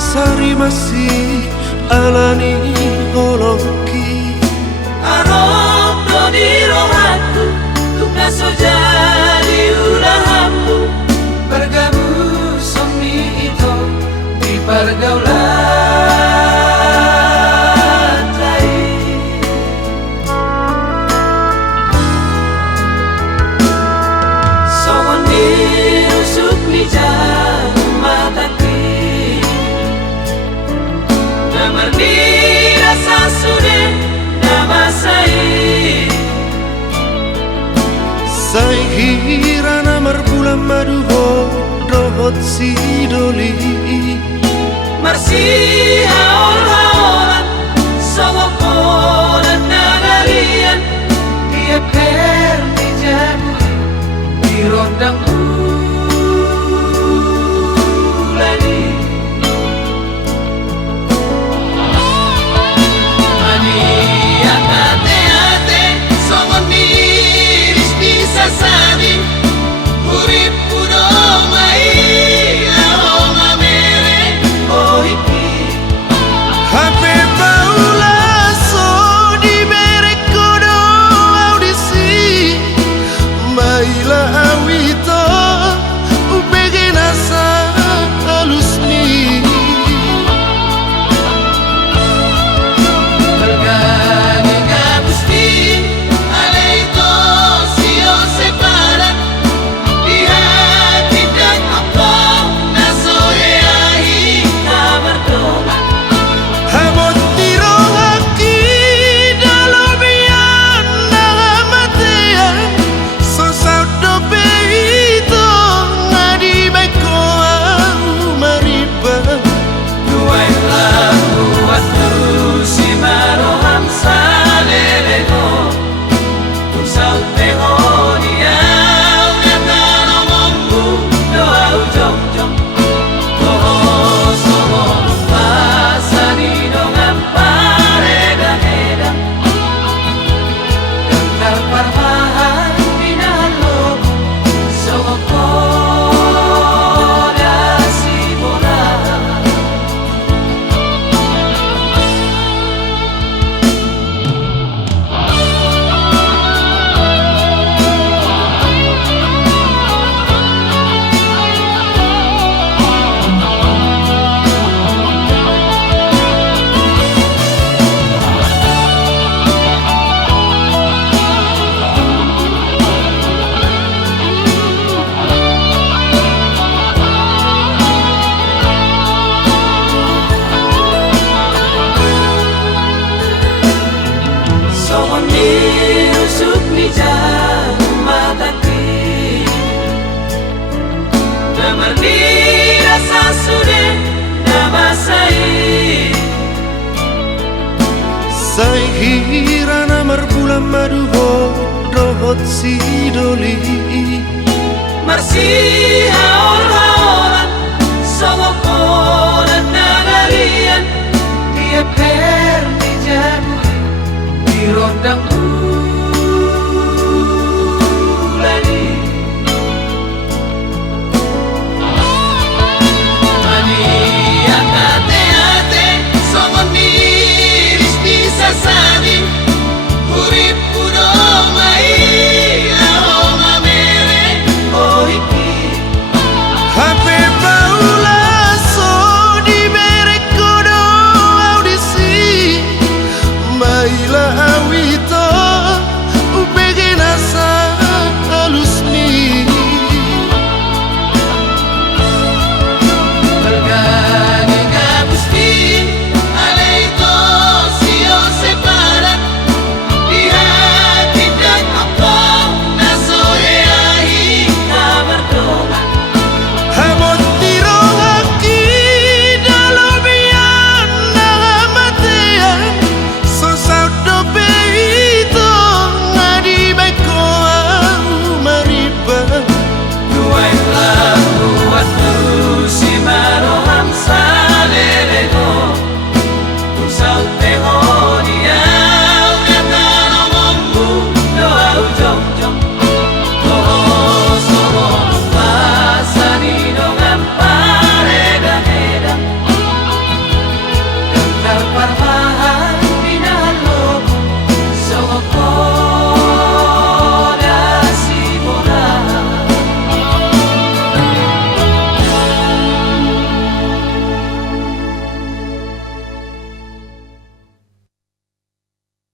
Sari masih alani holoki arok do di rohaku tuka sojadi ulahamu bergabung semi itu di pergaulan lain. Someone diusuk di jarum mataku rasa sudah nama saya hira namar bulan madu dohot si doli marsi haol-haolan songokonan nagarian dia per di jamu di rondang saya hira namar bulan madu dohot si doli marsi haol-haolan songokonan nagarian dia per di jamu di rondang